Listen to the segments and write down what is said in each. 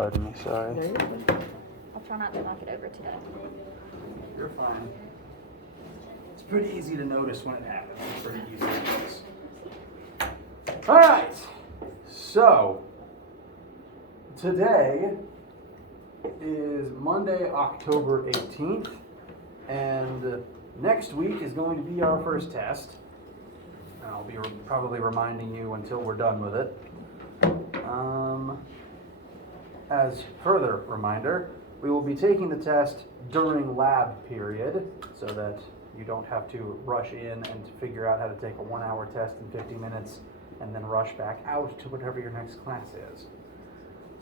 Pardon me, sorry. No, you're good. I'll try not to knock it over today. You're fine. It's pretty easy to notice when it happens. It's pretty easy to notice. All right. So, today is Monday, October 18th, and next week is going to be our first test. And I'll be probably reminding you until we're done with it. As further reminder, we will be taking the test during lab period so that you don't have to rush in and figure out how to take a 1-hour test in 50 minutes and then rush back out to whatever your next class is.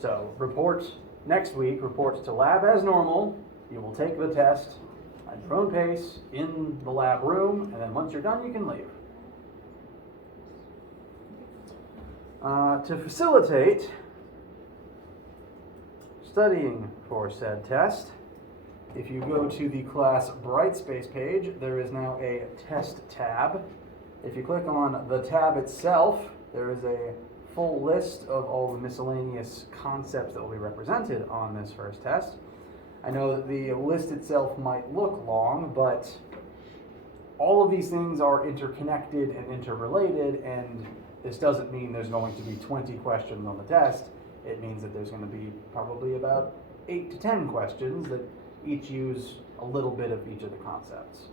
So report next week, report to lab as normal. You will take the test at your own pace in the lab room, and then once you're done, you can leave. To facilitate studying for said test, if you go to the class Brightspace page, there is now a test tab. If you click on the tab itself, there is a full list of all the miscellaneous concepts that will be represented on this first test. I know that the list itself might look long, but all of these things are interconnected and interrelated, and this doesn't mean there's going to be 20 questions on the test. It means that there's going to be probably about 8 to 10 questions that each use a little bit of each of the concepts.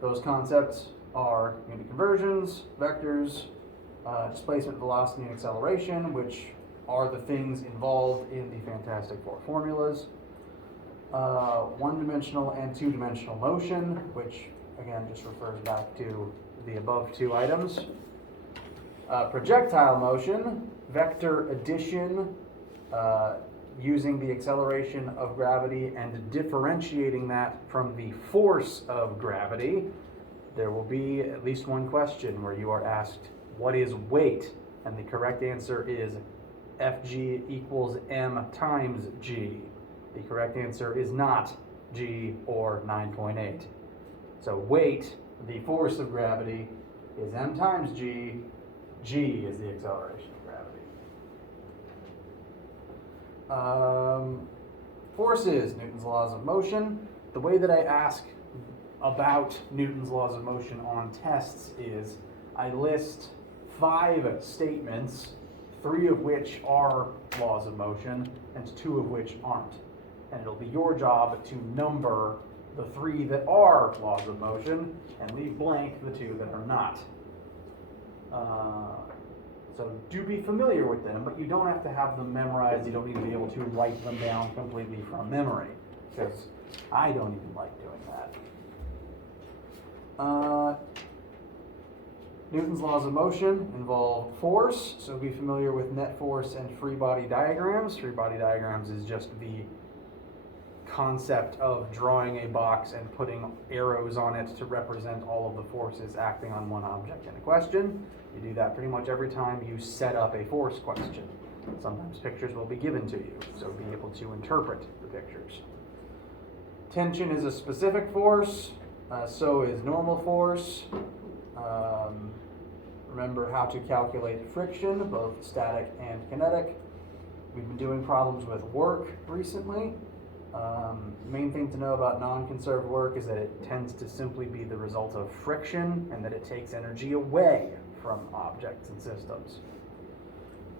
Those concepts are unit conversions, vectors, displacement, velocity, and acceleration, which are the things involved in the Fantastic Four formulas. One-dimensional and two-dimensional motion, which again just refers back to the above two items. Projectile motion, vector addition, using the acceleration of gravity and differentiating that from the force of gravity. There will be at least one question where you are asked, what is weight? And the correct answer is Fg equals m times g. The correct answer is not g or 9.8. So weight, the force of gravity, is m times g. G is the acceleration of gravity. Forces, Newton's laws of motion. The way that I ask about Newton's laws of motion on tests is I list 5 statements, 3 of which are laws of motion and 2 of which aren't. And it'll be your job to number the 3 that are laws of motion and leave blank the 2 that are not. So do be familiar with them, but you don't have to have them memorized. You don't need to be able to write them down completely from memory, because I don't even like doing that. Newton's laws of motion involve force, so be familiar with net force and free body diagrams. Free body diagrams is just the concept of drawing a box and putting arrows on it to represent all of the forces acting on one object in a question. You do that pretty much every time you set up a force question. Sometimes pictures will be given to you, so be able to interpret the pictures. Tension is a specific force, so is normal force. Remember how to calculate friction, both static and kinetic. We've been doing problems with work recently. Main thing to know about non-conserved work is that it tends to simply be the result of friction and that it takes energy away from objects and systems.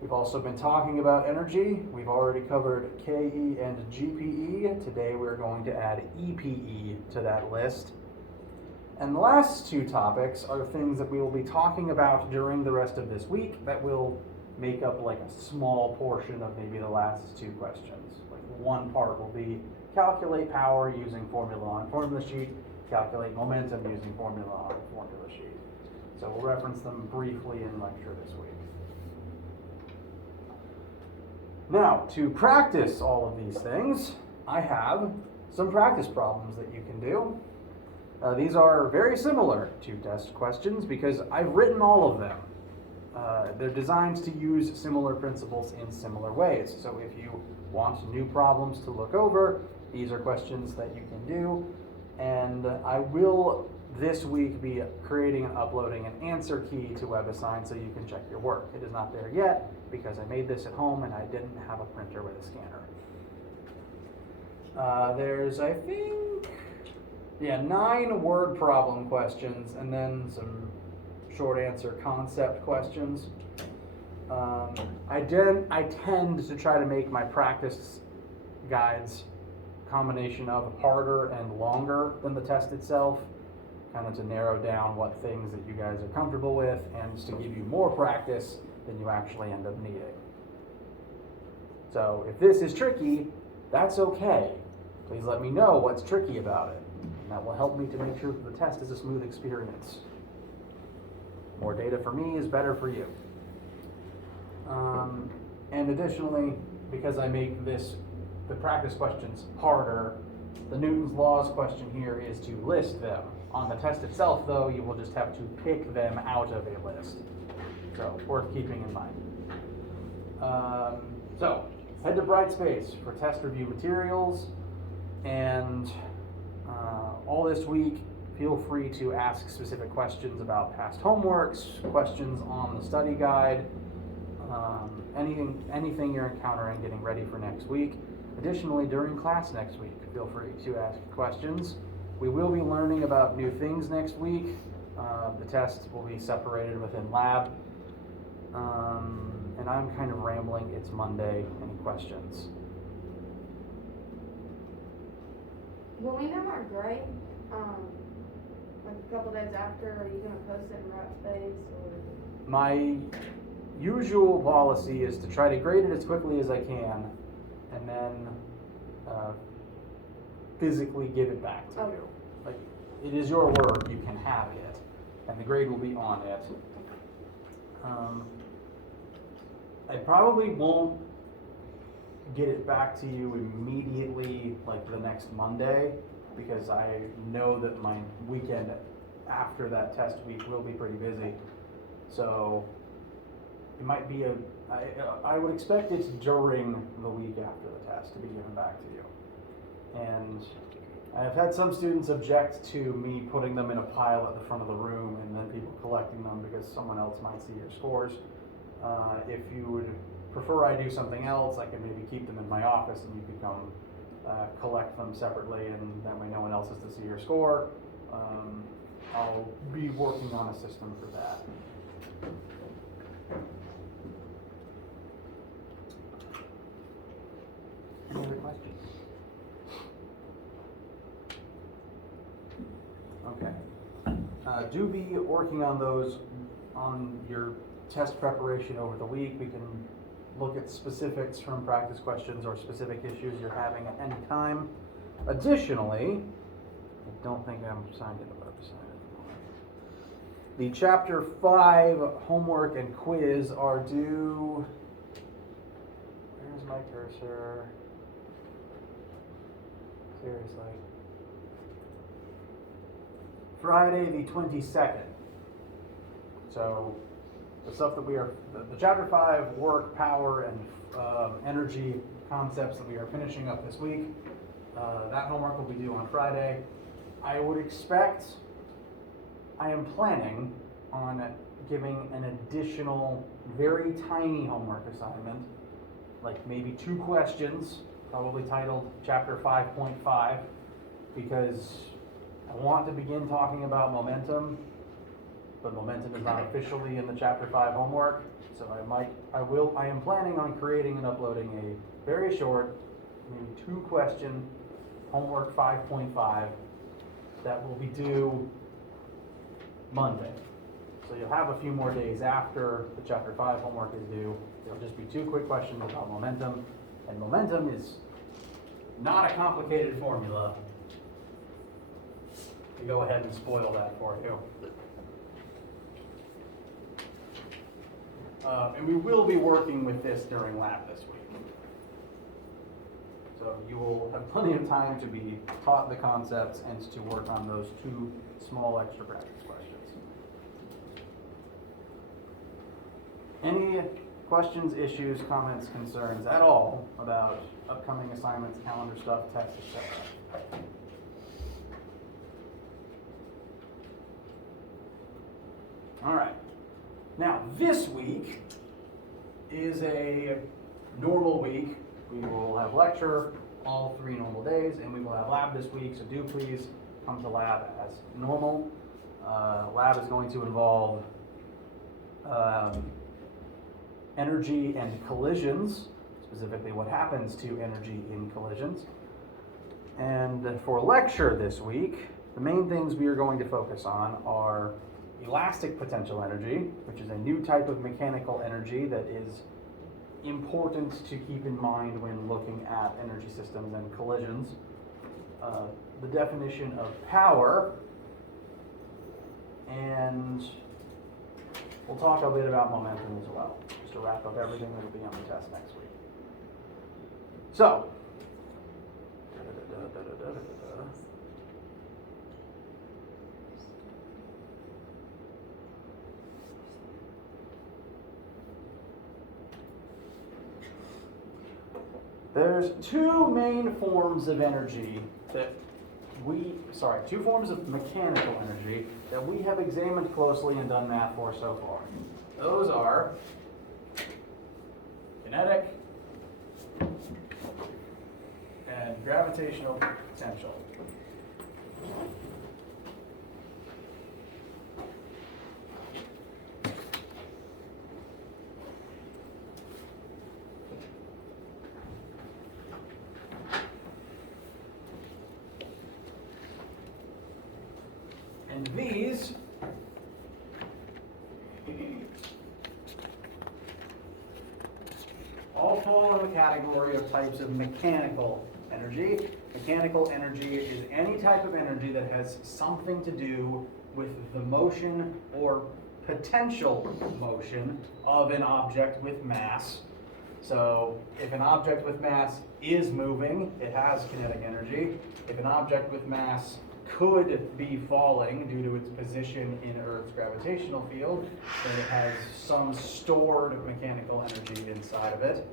We've also been talking about energy. We've already covered KE and GPE. Today we're going to add EPE to that list. And the last 2 topics are things that we will be talking about during the rest of this week that will make up like a small portion of maybe the last 2 questions. Like one part will be calculate power using formula on formula sheet, calculate momentum using formula on formula sheet. So we'll reference them briefly in lecture this week. Now, to practice all of these things, I have some practice problems that you can do. These are very similar to test questions because I've written all of them. They're designed to use similar principles in similar ways. So if you want new problems to look over, these are questions that you can do. And I will this week be creating and uploading an answer key to WebAssign so you can check your work. It is not there yet because I made this at home and I didn't have a printer with a scanner. There's, I think, 9 word problem questions and then some short answer concept questions. I tend to try to make my practice guides combination of harder and longer than the test itself, kind of to narrow down what things that you guys are comfortable with and to give you more practice than you actually end up needing. So if this is tricky, that's okay. Please let me know what's tricky about it. And that will help me to make sure that the test is a smooth experience. More data for me is better for you. And additionally, because I make the practice questions harder, the Newton's laws question here is to list them. On the test itself, though, you will just have to pick them out of a list. So, worth keeping in mind. So, head to Brightspace for test review materials, and all this week, feel free to ask specific questions about past homeworks, questions on the study guide, anything you're encountering getting ready for next week. Additionally, during class next week, feel free to ask questions. We will be learning about new things next week. The tests will be separated within lab. And I'm kind of rambling. It's Monday. Any questions? Will we know our grade, like a couple days after? Are you going to post it in Brightspace or? My usual policy is to try to grade it as quickly as I can, and then physically give it back to you. Like, it is your work, you can have it, and the grade will be on it. I probably won't get it back to you immediately, like the next Monday, because I know that my weekend after that test week will be pretty busy. So it might be I would expect it during the week after the test to be given back to you. And I've had some students object to me putting them in a pile at the front of the room and then people collecting them because someone else might see your scores. If you would prefer I do something else, I can maybe keep them in my office and you can come collect them separately, and that way no one else has to see your score. I'll be working on a system for that. Any other questions? Okay. Do be working on those on your test preparation over the week. We can look at specifics from practice questions or specific issues you're having at any time. Additionally, I don't think I'm signed into WebAssign anymore. The Chapter 5 homework and quiz are due. Where's my cursor? Seriously. Friday the 22nd. So the stuff that the Chapter 5 work, power, and energy concepts that we are finishing up this week, that homework will be due on Friday. I am planning on giving an additional, very tiny homework assignment, like maybe 2 questions, probably titled Chapter 5.5, because I want to begin talking about momentum, but momentum is not officially in the Chapter 5 homework, so I am planning on creating and uploading a very short, maybe 2 question homework 5.5 that will be due Monday. So you'll have a few more days after the Chapter 5 homework is due. It'll just be 2 quick questions about momentum, and momentum is not a complicated formula. To go ahead and spoil that for you. And we will be working with this during lab this week. So you will have plenty of time to be taught the concepts and to work on those 2 small extra practice questions. Any questions, issues, comments, concerns at all about upcoming assignments, calendar stuff, tests, etc.? All right. Now, this week is a normal week. We will have lecture all 3 normal days, and we will have lab this week, so do please come to lab as normal. Lab is going to involve energy and collisions, specifically what happens to energy in collisions. And for lecture this week, the main things we are going to focus on are elastic potential energy, which is a new type of mechanical energy that is important to keep in mind when looking at energy systems and collisions. The definition of power, and we'll talk a bit about momentum as well, just to wrap up everything that will be on the test next week. So, there's 2 main forms of energy that two forms of mechanical energy that we have examined closely and done math for so far. Those are kinetic and gravitational potential. And these all fall in the category of types of mechanical energy. Mechanical energy is any type of energy that has something to do with the motion or potential motion of an object with mass. So if an object with mass is moving, it has kinetic energy. If an object with mass could be falling due to its position in Earth's gravitational field, then it has some stored mechanical energy inside of it.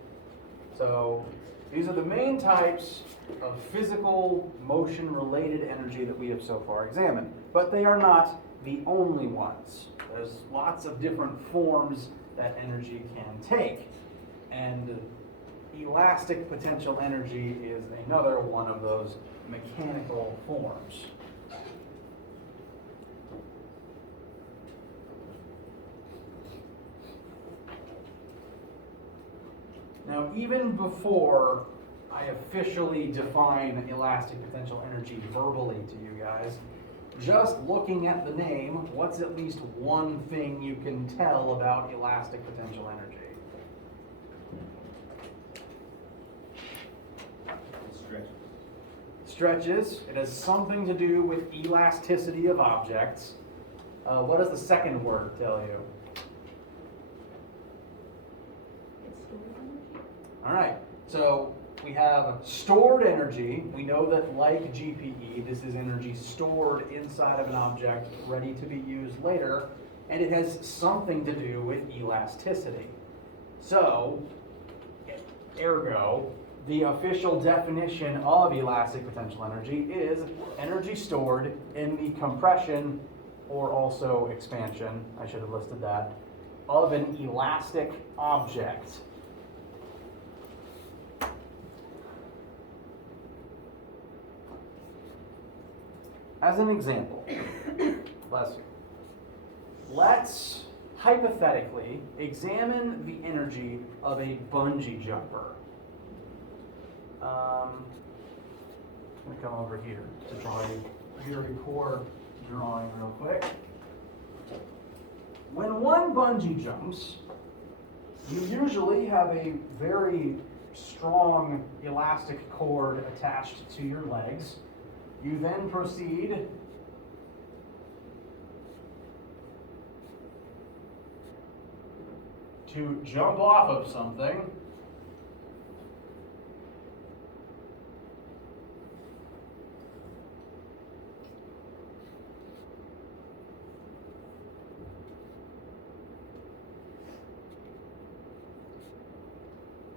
So these are the main types of physical motion-related energy that we have so far examined, but they are not the only ones. There's lots of different forms that energy can take, and elastic potential energy is another one of those mechanical forms. Now, even before I officially define elastic potential energy verbally to you guys, just looking at the name, what's at least one thing you can tell about elastic potential energy? Stretches. It has something to do with elasticity of objects. What does the second word tell you? All right, so we have stored energy. We know that, like GPE, this is energy stored inside of an object ready to be used later, and it has something to do with elasticity. So, ergo, the official definition of elastic potential energy is energy stored in the compression, or also expansion, I should have listed that, of an elastic object. As an example, let's hypothetically examine the energy of a bungee jumper. I'm going to come over here to draw a very core drawing real quick. When one bungee jumps, you usually have a very strong elastic cord attached to your legs. You then proceed to jump off of something.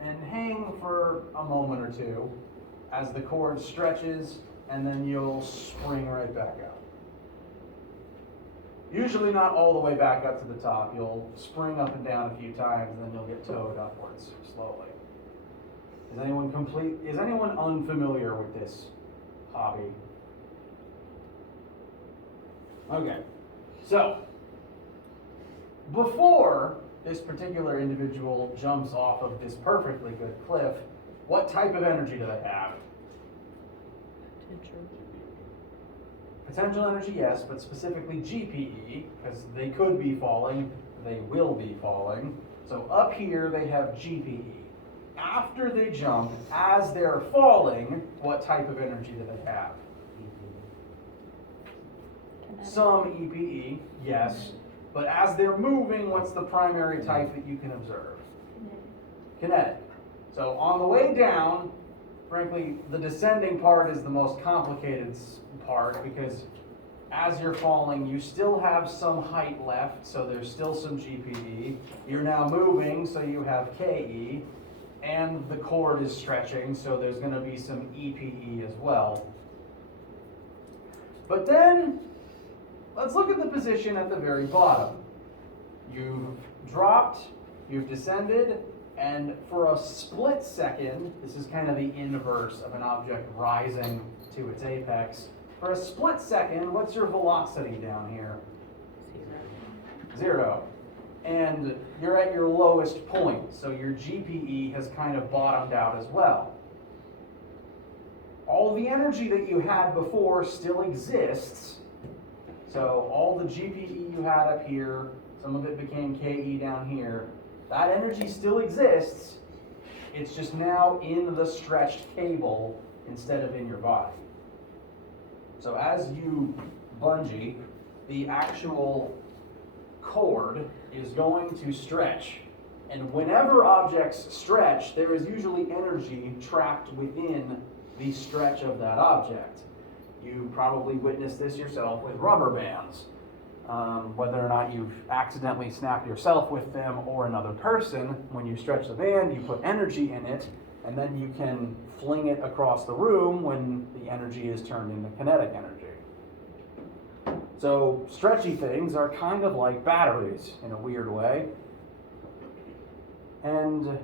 And hang for a moment or two as the cord stretches, and then you'll spring right back up. Usually not all the way back up to the top. You'll spring up and down a few times, and then you'll get towed upwards slowly. Is anyone unfamiliar with this hobby? Okay, so before this particular individual jumps off of this perfectly good cliff, what type of energy do they have? Potential energy, yes, but specifically GPE, because they could be falling, they will be falling. So up here they have GPE. After they jump, as they're falling, what type of energy do they have? Kinetic. Some EPE, yes, but as they're moving, what's the primary type that you can observe? Kinetic. So on the way down, frankly, the descending part is the most complicated part because as you're falling, you still have some height left, so there's still some GPE. You're now moving, so you have KE, and the cord is stretching, so there's going to be some EPE as well. But then, let's look at the position at the very bottom. You've dropped, you've descended, and for a split second, this is kind of the inverse of an object rising to its apex. For a split second, what's your velocity down here? 0. And you're at your lowest point, so your GPE has kind of bottomed out as well. All the energy that you had before still exists. So all the GPE you had up here, some of it became KE down here. That energy still exists. It's just now in the stretched cable instead of in your body. So as you bungee, the actual cord is going to stretch. And whenever objects stretch, there is usually energy trapped within the stretch of that object. You probably witnessed this yourself with rubber bands. Whether or not you've accidentally snapped yourself with them or another person, when you stretch the band, you put energy in it, and then you can fling it across the room when the energy is turned into kinetic energy. So stretchy things are kind of like batteries in a weird way. And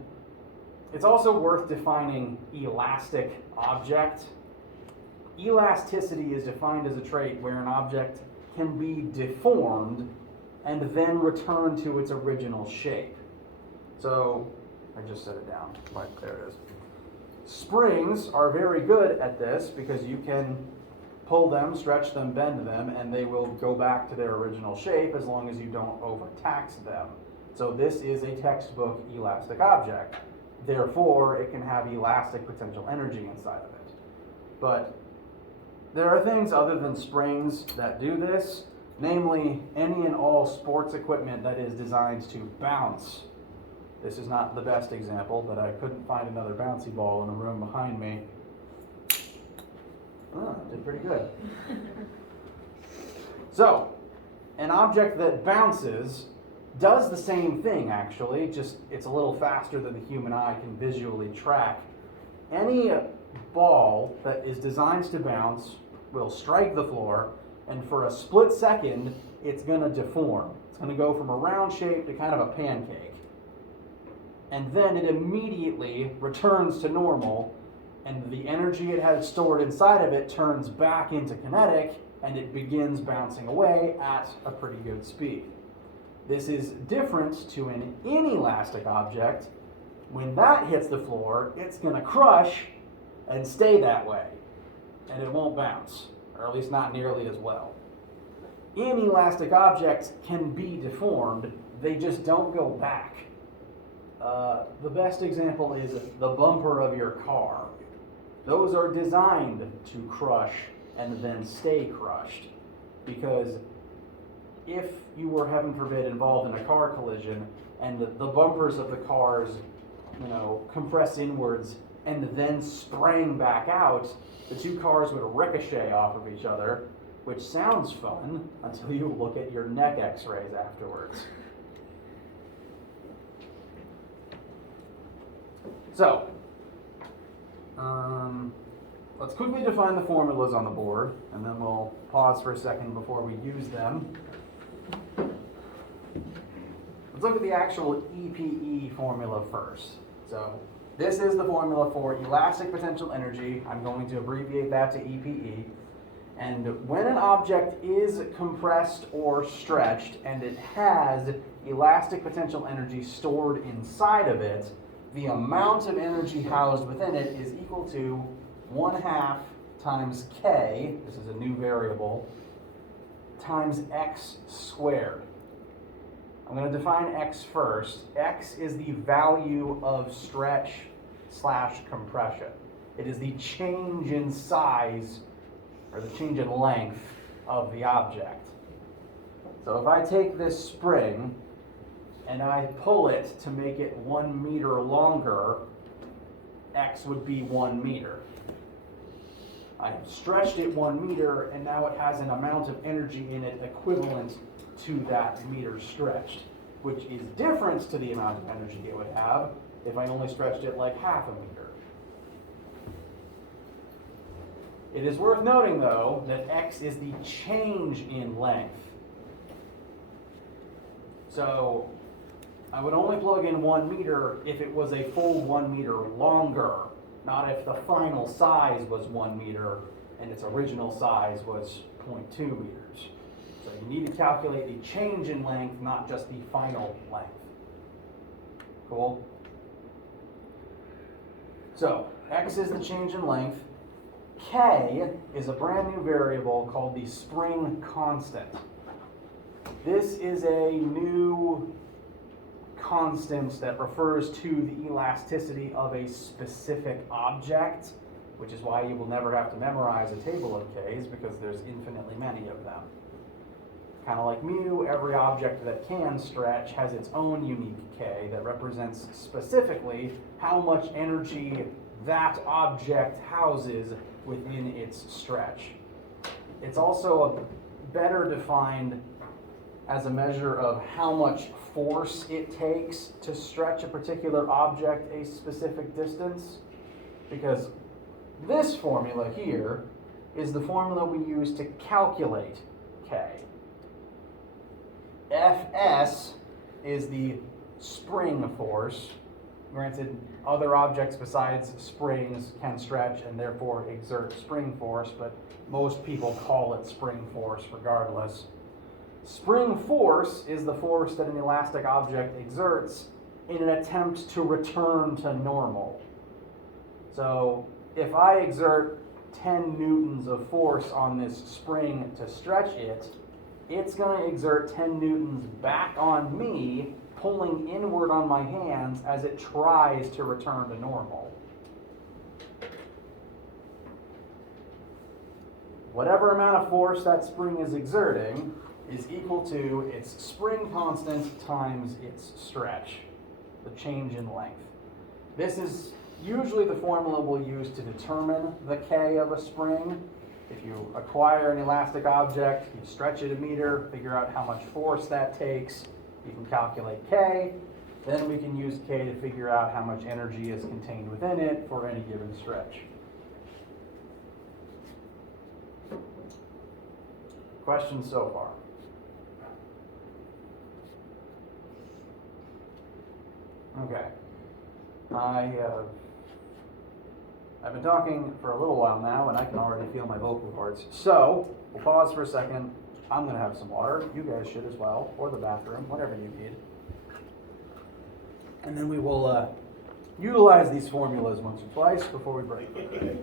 it's also worth defining elastic object. Elasticity is defined as a trait where an object can be deformed and then return to its original shape. So, I just set it down. Right, there it is. Springs are very good at this because you can pull them, stretch them, bend them, and they will go back to their original shape as long as you don't overtax them. So this is a textbook elastic object. Therefore, it can have elastic potential energy inside of it. But there are things other than springs that do this, namely any and all sports equipment that is designed to bounce. This is not the best example, but I couldn't find another bouncy ball in the room behind me. Oh, did pretty good. So, an object that bounces does the same thing actually, just it's a little faster than the human eye can visually track. Any ball that is designed to bounce will strike the floor, and for a split second, it's going to deform. It's going to go from a round shape to kind of a pancake. And then it immediately returns to normal, and the energy it had stored inside of it turns back into kinetic, and it begins bouncing away at a pretty good speed. This is different to an inelastic object. When that hits the floor, it's going to crush and stay that way, and it won't bounce, or at least not nearly as well. Inelastic objects can be deformed, they just don't go back. The best example is the bumper of your car. Those are designed to crush and then stay crushed, because if you were, heaven forbid, involved in a car collision and the bumpers of the cars, compress inwards and then sprang back out, the two cars would ricochet off of each other, which sounds fun until you look at your neck x-rays afterwards. So, let's quickly define the formulas on the board, and then we'll pause for a second before we use them. let's look at the actual EPE formula first. So this is the formula for elastic potential energy. I'm going to abbreviate that to EPE. And when an object is compressed or stretched and it has elastic potential energy stored inside of it, the amount of energy housed within it is equal to 1/2 times K, this is a new variable, times x squared. I'm going to define x first. X is the value of stretch/compression. It is the change in size or the change in length of the object. So if I take this spring and I pull it to make it 1 meter longer, X would be 1 meter. I have stretched it 1 meter and now it has an amount of energy in it equivalent to that meter stretched, which is different to the amount of energy it would have if I only stretched it like 1/2 meter. It is worth noting, though, that x is the change in length. So I would only plug in 1 meter if it was a full 1 meter longer, not if the final size was 1 meter and its original size was 0.2 meters. So you need to calculate the change in length, not just the final length. Cool? So x is the change in length. K is a brand new variable called the spring constant. This is a new constant that refers to the elasticity of a specific object, which is why you will never have to memorize a table of K's because there's infinitely many of them. Kind of like mu, every object that can stretch has its own unique K that represents specifically how much energy that object houses within its stretch. It's also better defined as a measure of how much force it takes to stretch a particular object a specific distance, because this formula here is the formula we use to calculate K. Fs is the spring force. Granted, other objects besides springs can stretch and therefore exert spring force, but most people call it spring force regardless. Spring force is the force that an elastic object exerts in an attempt to return to normal. So if I exert 10 newtons of force on this spring to stretch it, it's going to exert 10 newtons back on me, pulling inward on my hands as it tries to return to normal. Whatever amount of force that spring is exerting is equal to its spring constant times its stretch, the change in length. This is usually the formula we'll use to determine the K of a spring. If you acquire an elastic object, you stretch it a meter, figure out how much force that takes, you can calculate K. Then we can use K to figure out how much energy is contained within it for any given stretch. Questions so far? Okay. I've been talking for a little while now, and I can already feel my vocal cords. So, we'll pause for a second. I'm going to have some water. You guys should as well, or the bathroom, whatever you need. And then we will utilize these formulas once or twice before we break. Excuse me.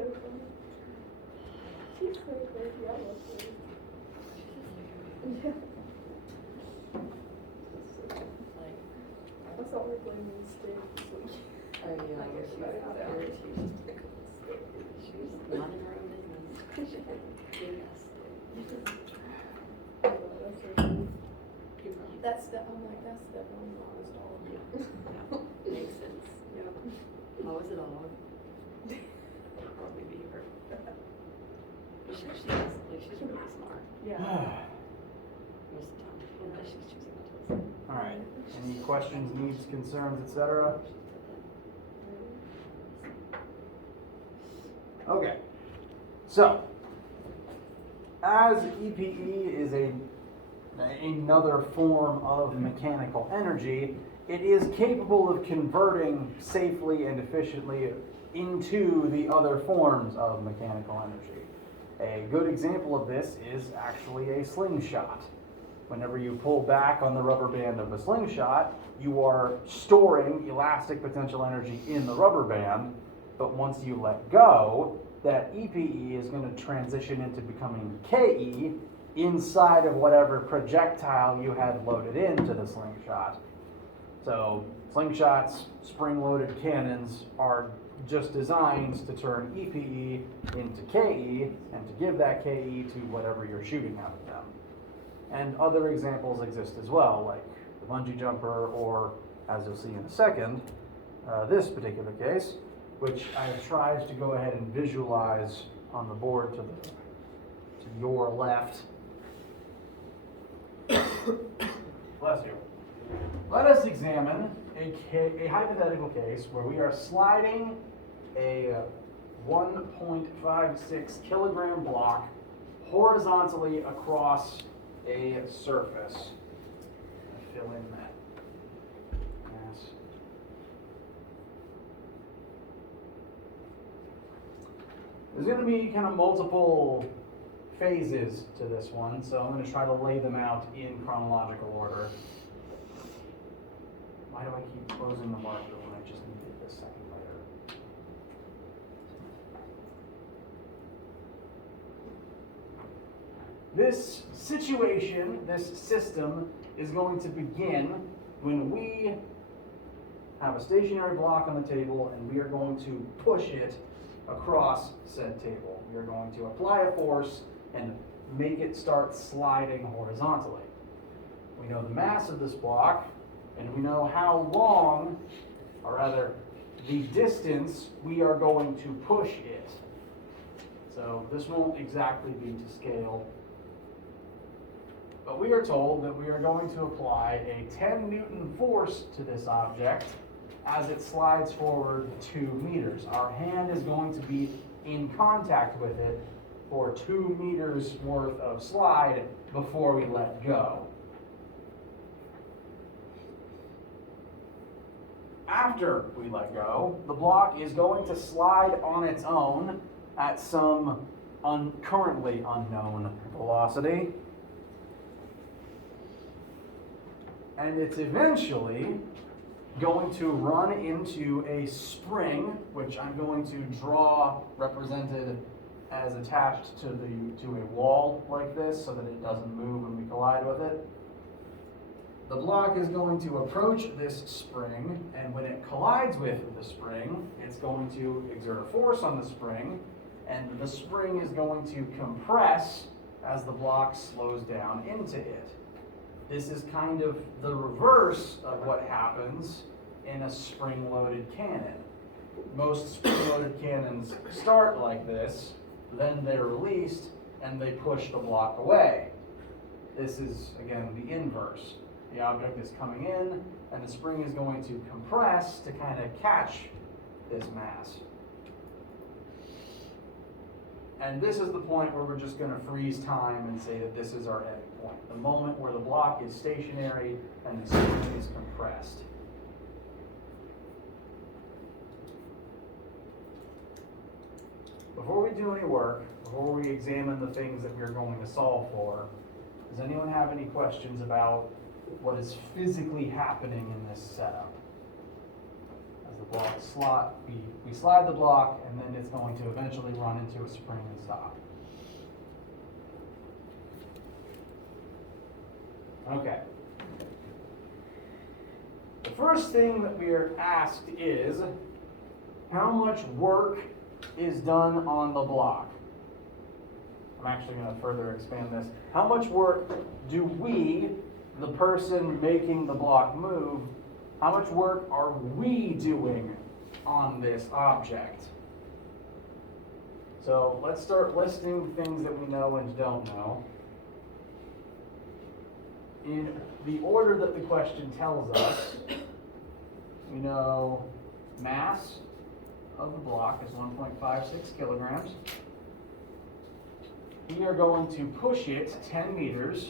so funny. She's so crazy. I love her. Yeah. I saw her playing with sticks. Oh yeah, I guess she was out there. She was minding her own business. She had a big ass stick. That's so cool. You're right. That's the, I'm like, that's definitely not a dog. Yeah, makes sense. Yep. If I was a dog, it'd probably be her. But she is, like, she's really smart Yeah. most of the time. Unless she's choosing not to listen. All right. Any questions, needs, concerns, etc.? Okay. So, as EPE is another form of mechanical energy, it is capable of converting safely and efficiently into the other forms of mechanical energy. A good example of this is actually a slingshot. Whenever you pull back on the rubber band of a slingshot, you are storing elastic potential energy in the rubber band, but once you let go, that EPE is going to transition into becoming KE inside of whatever projectile you had loaded into the slingshot. So slingshots, spring-loaded cannons are just designed to turn EPE into KE and to give that KE to whatever you're shooting out of them. And other examples exist as well, like the bungee jumper, or as you'll see in a second, this particular case, which I have tried to go ahead and visualize on the board to your left. Bless you. Let us examine a hypothetical case where we are sliding a 1.56 kilogram block horizontally across a surface. Fill in that mass. There's going to be kind of multiple phases to this one, so I'm going to try to lay them out in chronological order. Why do I keep closing the marker when I just needed this second layer? This situation, this system, is going to begin when we have a stationary block on the table and we are going to push it across said table. We are going to apply a force and make it start sliding horizontally. We know the mass of this block, and we know how long, or rather, the distance we are going to push it. So this won't exactly be to scale, but we are told that we are going to apply a 10 Newton force to this object as it slides forward 2 meters. Our hand is going to be in contact with it for 2 meters worth of slide before we let go. After we let go, the block is going to slide on its own at some currently unknown velocity. And it's eventually going to run into a spring, which I'm going to draw represented as attached to a wall like this so that it doesn't move when we collide with it. The block is going to approach this spring, and when it collides with the spring, it's going to exert a force on the spring, and the spring is going to compress as the block slows down into it. This is kind of the reverse of what happens in a spring-loaded cannon. Most spring-loaded cannons start like this, then they're released, and they push the block away. This is, again, the inverse. The object is coming in, and the spring is going to compress to kind of catch this mass. And this is the point where we're just going to freeze time and say that this is our end point. The moment where the block is stationary and the spring is compressed. Before we do any work, before we examine the things that we're going to solve for, does anyone have any questions about what is physically happening in this setup? As the block slot, we slide the block, and then it's going to eventually run into a spring and stop. Okay. The first thing that we are asked is, how much work is done on the block? I'm actually going to further expand this. How much work do we, the person making the block move, how much work are we doing on this object? So let's start listing things that we know and don't know. In the order that the question tells us, we know mass of the block is 1.56 kilograms. We are going to push it 10 meters.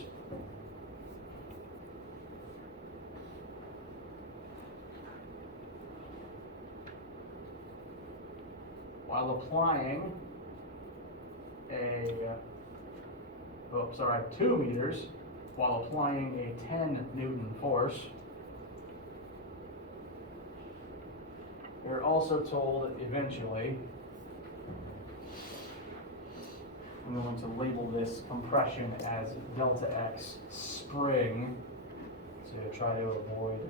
While applying 2 meters, while applying a 10 Newton force. We're also told eventually, I'm going to label this compression as delta X spring to try to avoid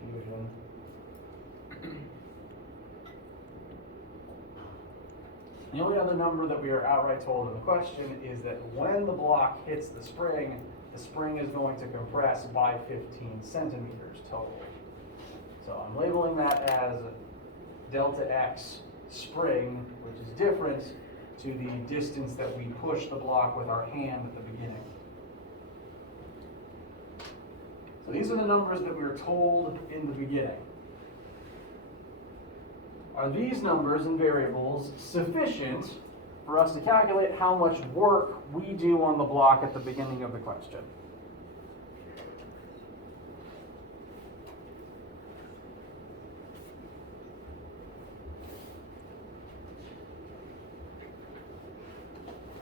confusion. The only other number that we are outright told in the question is that when the block hits the spring is going to compress by 15 centimeters total. So I'm labeling that as delta X spring, which is different to the distance that we push the block with our hand at the beginning. So these are the numbers that we were told in the beginning. Are these numbers and variables sufficient for us to calculate how much work we do on the block at the beginning of the question?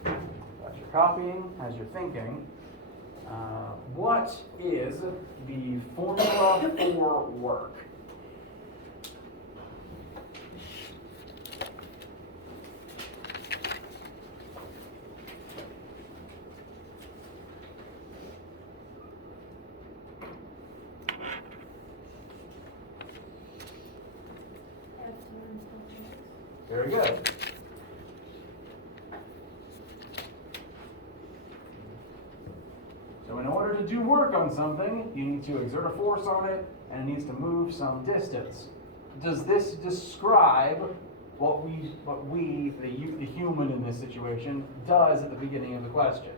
As you're copying, as you're thinking, what is the formula for work? Very good. So in order to do work on something, you need to exert a force on it, and it needs to move some distance. Does this describe what we, the human in this situation, does at the beginning of the question?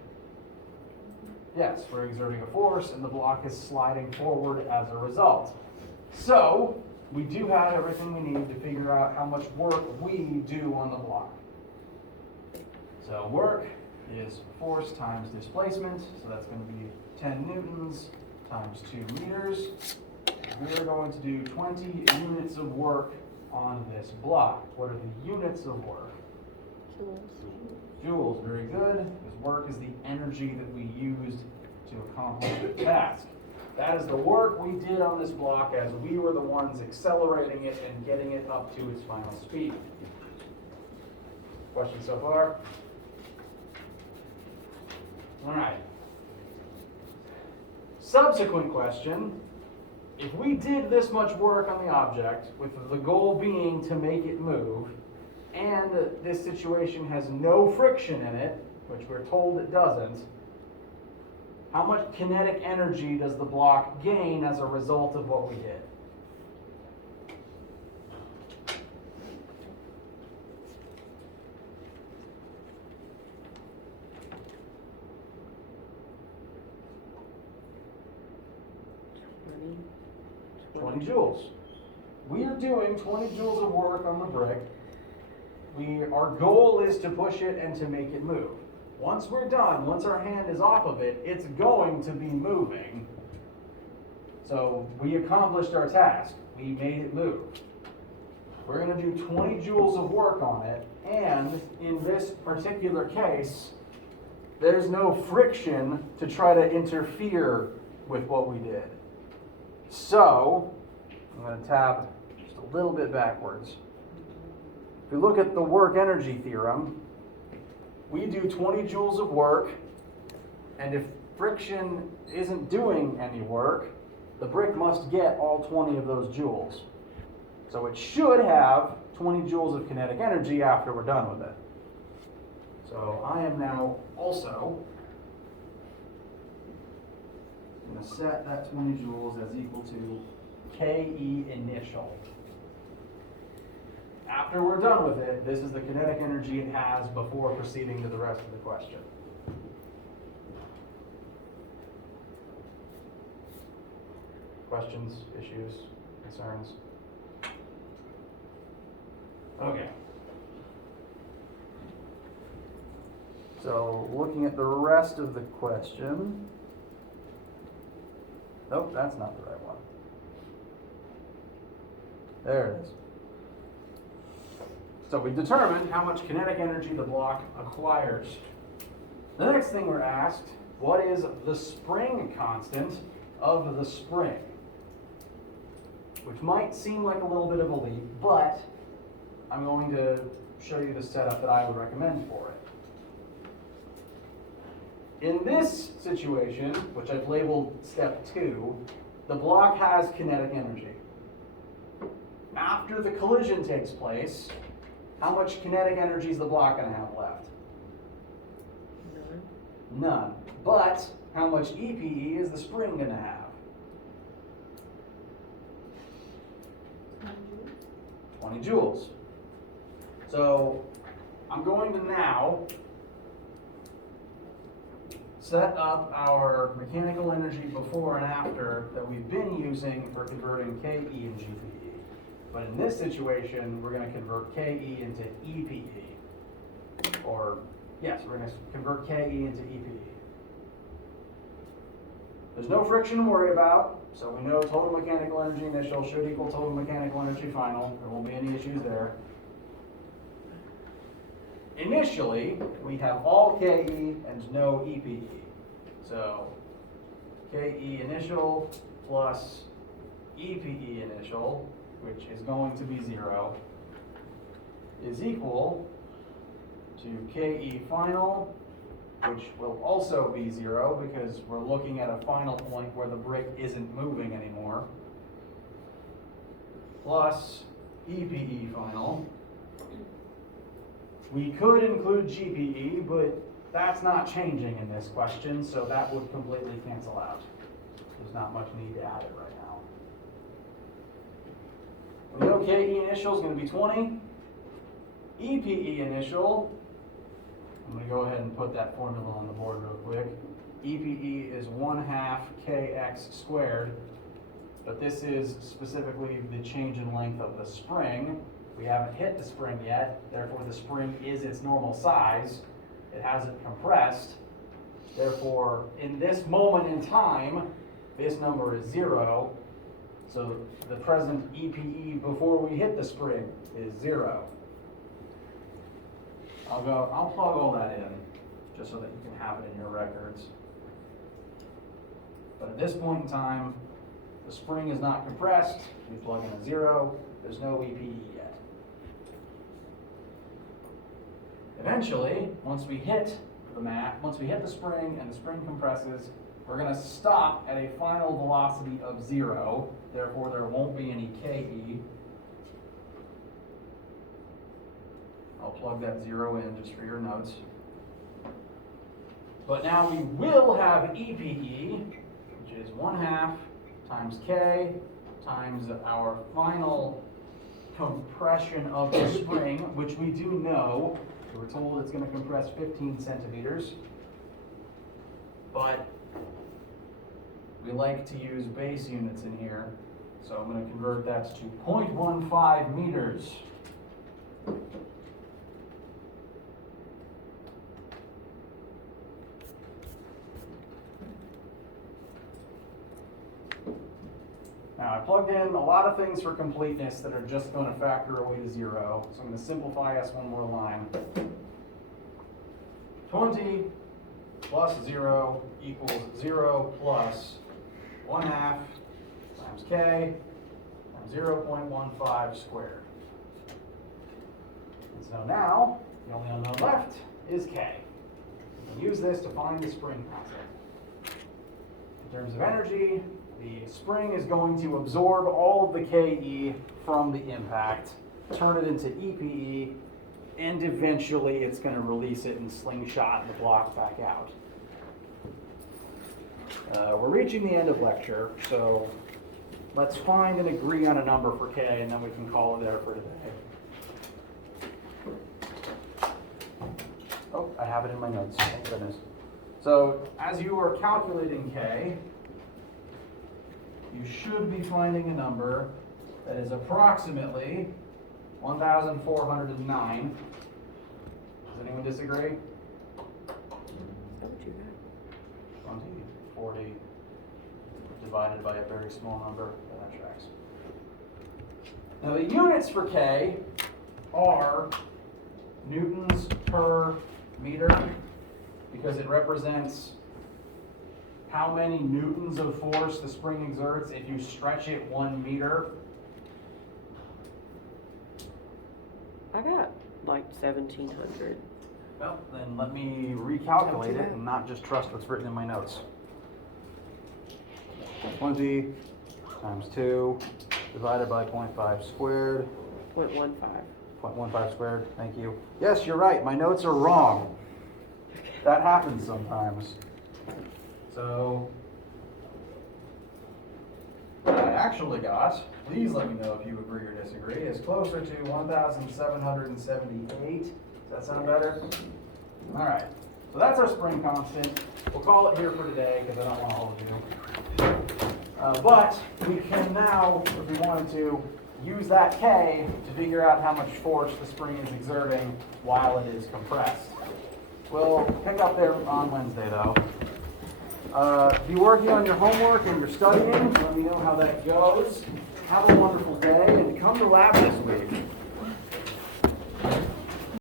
Yes, we're exerting a force, and the block is sliding forward as a result. So we do have everything we need to figure out how much work we do on the block. So work is force times displacement, so that's going to be 10 newtons times 2 meters. We're going to do 20 units of work on this block. What are the units of work? Joules. Joules, very good, because work is the energy that we used to accomplish the task. That is the work we did on this block as we were the ones accelerating it and getting it up to its final speed. Questions so far? All right. Subsequent question. If we did this much work on the object with the goal being to make it move, and this situation has no friction in it, which we're told it doesn't, how much kinetic energy does the block gain as a result of what we did? Twenty. 20 joules. We are doing 20 joules of work on the brick. Our goal is to push it and to make it move. Once we're done, once our hand is off of it, it's going to be moving. So we accomplished our task. We made it move. We're going to do 20 joules of work on it, and in this particular case, there's no friction to try to interfere with what we did. So, I'm going to tab just a a little bit backwards. If we look at the work energy theorem, we do 20 joules of work, and if friction isn't doing any work, the brick must get all 20 of those joules. So it should have 20 joules of kinetic energy after we're done with it. So I am now also going to set that 20 joules as equal to KE initial. After we're done with it, this is the kinetic energy it has before proceeding to the rest of the question. Questions, issues, concerns? Okay. So looking at the rest of the question. Nope, that's not the right one. There it is. So we determined how much kinetic energy the block acquires. The next thing we're asked, what is the spring constant of the spring? Which might seem like a little bit of a leap, but I'm going to show you the setup that I would recommend for it. In this situation, which I've labeled step 2, the block has kinetic energy. After the collision takes place, how much kinetic energy is the block going to have left? None. But how much EPE is the spring going to have? 20 joules. So I'm going to now set up our mechanical energy before and after that we've been using for converting KE and GPE. But in this situation, we're going to convert KE into EPE. Or, yes, we're going to convert KE into EPE. There's no friction to worry about, so we know total mechanical energy initial should equal total mechanical energy final. There won't be any issues there. Initially, we have all KE and no EPE. So, KE initial plus EPE initial, which is going to be 0, is equal to KE final, which will also be 0 because we're looking at a final point where the brick isn't moving anymore, plus EPE final. We could include GPE, but that's not changing in this question, so that would completely cancel out. There's not much need to add it right now. We know KE initial is going to be 20. EPE initial, I'm going to go ahead and put that formula on the board real quick. EPE is 1/2 kx squared, but this is specifically the change in length of the spring. We haven't hit the spring yet, therefore the spring is its normal size. It hasn't compressed. Therefore, in this moment in time, this number is 0. So the present EPE before we hit the spring is 0. I'll plug all that in, just so that you can have it in your records. But at this point in time, the spring is not compressed. We plug in a 0. There's no EPE yet. Eventually, once we hit the spring and the spring compresses, we're going to stop at a final velocity of 0. Therefore, there won't be any KE. I'll plug that 0 in just for your notes. But now we will have EPE, which is 1/2 times K times our final compression of the spring, which we do know. We're told it's going to compress 15 centimeters. But we like to use base units in here, so I'm going to convert that to 0.15 meters. Now I plugged in a lot of things for completeness that are just going to factor away to 0, so I'm going to simplify us one more line. 20 plus 0 equals 0 plus 1/2 times K times 0.15 squared. And so now, the only unknown left is K. We can use this to find the spring constant. In terms of energy, the spring is going to absorb all of the KE from the impact, turn it into EPE, and eventually it's going to release it and slingshot the block back out. We're reaching the end of lecture, so let's find and agree on a number for K, and then we can call it there for today. Oh, I have it in my notes, thank goodness. So as you are calculating K, you should be finding a number that is approximately 1,409. Does anyone disagree? Is that what you got? 20, 40, divided by a very small number, that tracks. Now the units for K are newtons per meter, because it represents how many newtons of force the spring exerts if you stretch it 1 meter. I got like 1,700. Well, then let me recalculate it and not just trust what's written in my notes. 20 times 2 divided by 0.5 squared. 0.15. 0.15 squared, thank you. Yes, you're right, my notes are wrong. That happens sometimes. So, what I actually got, please let me know if you agree or disagree, is closer to 1,778. Does that sound better? All right, so that's our spring constant. We'll call it here for today because I don't want to hold you. But we can now, if we wanted to, use that K to figure out how much force the spring is exerting while it is compressed. We'll pick up there on Wednesday though. Be working on your homework and your studying. Let me know how that goes. Have a wonderful day and come to lab this week.